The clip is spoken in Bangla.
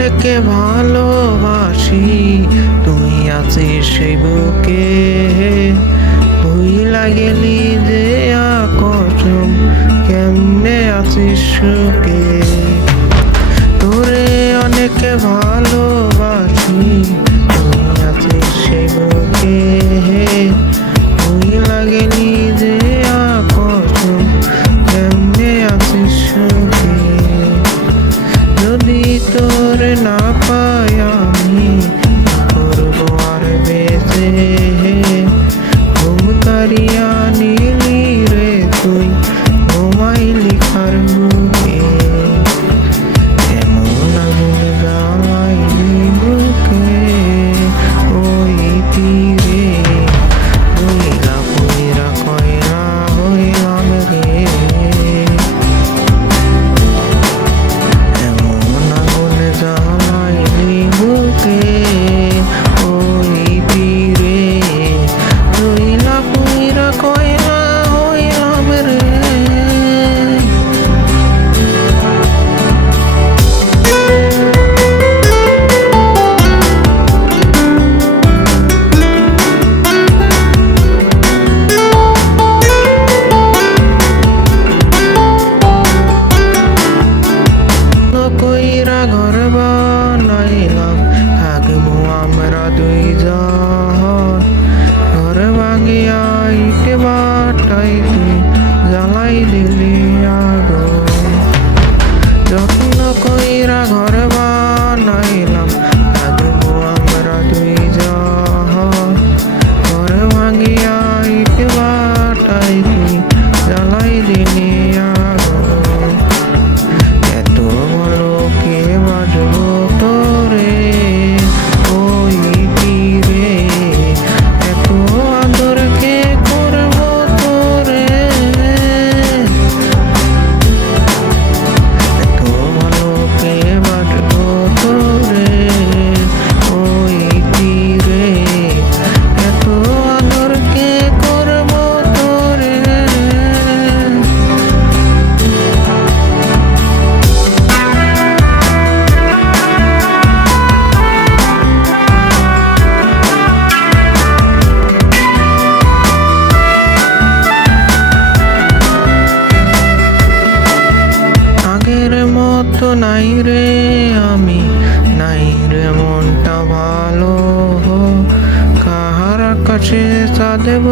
অনেকে ভালোবাসি, তুই আছিস সেই বুকে। ভুইলা গেলি যে আকসম, কেমনে আছিস সুখে। তোরে অনেকে ভালোবাসি, তুই আছিস সেই বুকে। ভুইলা গেলি যে আকসম, কেমনে আছিস সুখে। যদি তোরে না পাই আমি, করবো আর বেঁচে। ঘুম কারিয়া নিলি রে তুই, ঘুমাইলি কার বুকে। এমন আগুন জ্বালাইলি বুকে, ওই তীরে হইলা পুইরা কয়লা হইলাম রে। জ্বালাইলি বুকে, ওই তীরে রইলা পুইরা কয়লা হইলাম রে। কইরা ঘর বানাইলাম, থাকবো আমরা দুইজন। ঘর ভাঙিয়া ইট বাটাই তুই জ্বালাই দিলি আগুন। যত্ন কইরা ঘর বানাইলাম, থাকবো আমরা দুইজন। ঘর ভাঙিয়া ইট বাটাই তুই জ্বালাই দিলি আগুন। এত ভালো কে বাজবো তোরে, ওই তীরে এত আদর কে করবো তোরে। এত ভালো কে বাজবো তোরে, ওই তীরে এত আদর কে করবো তোরে। আগের মতো নাই রে আমি, নাই রে মনটা ভালো। কাহার কাছে চা দেব